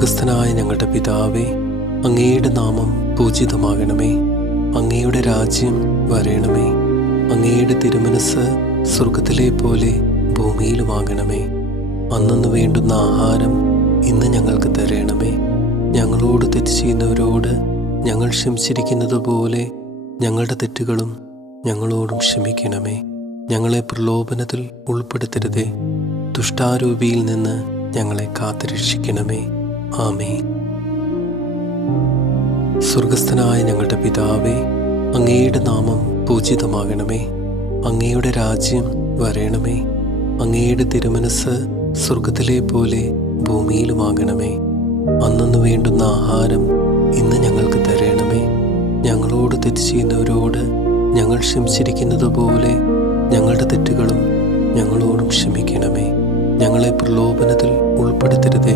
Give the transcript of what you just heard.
സ്വർഗസ്ഥനായ ഞങ്ങളുടെ പിതാവേ, അങ്ങയുടെ നാമം പൂജിതമാകണമേ. അങ്ങയുടെ രാജ്യം വരേണമേ. അങ്ങയുടെ തിരുമനസ് സ്വർഗത്തിലെ പോലെ ഭൂമിയിലുമാകണമേ. അന്നന്ന് വേണ്ടുന്ന ആഹാരം ഇന്ന് ഞങ്ങൾക്ക് തരണമേ. ഞങ്ങളോട് തെറ്റ് ചെയ്യുന്നവരോട് ഞങ്ങൾ ക്ഷമിച്ചിരിക്കുന്നത് പോലെ ഞങ്ങളുടെ തെറ്റുകളും ഞങ്ങളോടും ക്ഷമിക്കണമേ. ഞങ്ങളെ പ്രലോഭനത്തിൽ ഉൾപ്പെടുത്തരുതേ, ദുഷ്ടാരൂപിയിൽ നിന്ന് ഞങ്ങളെ കാത്തുരക്ഷിക്കണമേ. ആമേൻ. സ്വർഗസ്ഥനായ ഞങ്ങളുടെ പിതാവേ, അങ്ങയുടെ നാമം പൂജിതമാകണമേ. അങ്ങയുടെ രാജ്യം വരേണമേ. അങ്ങയുടെ തിരുമനസ് സ്വർഗത്തിലെ പോലെ ഭൂമിയിലുമാകണമേ. അന്നന്ന് വേണ്ടുന്ന ആഹാരം ഇന്ന് ഞങ്ങൾക്ക് തരണമേ. ഞങ്ങളോട് തെറ്റ് ചെയ്യുന്നവരോട് ഞങ്ങൾ ക്ഷമിച്ചിരിക്കുന്നത് പോലെ ഞങ്ങളുടെ തെറ്റുകളും ഞങ്ങളോടും ക്ഷമിക്കണമേ. ഞങ്ങളെ പ്രലോഭനത്തിൽ ഉൾപ്പെടുത്തരുതേ,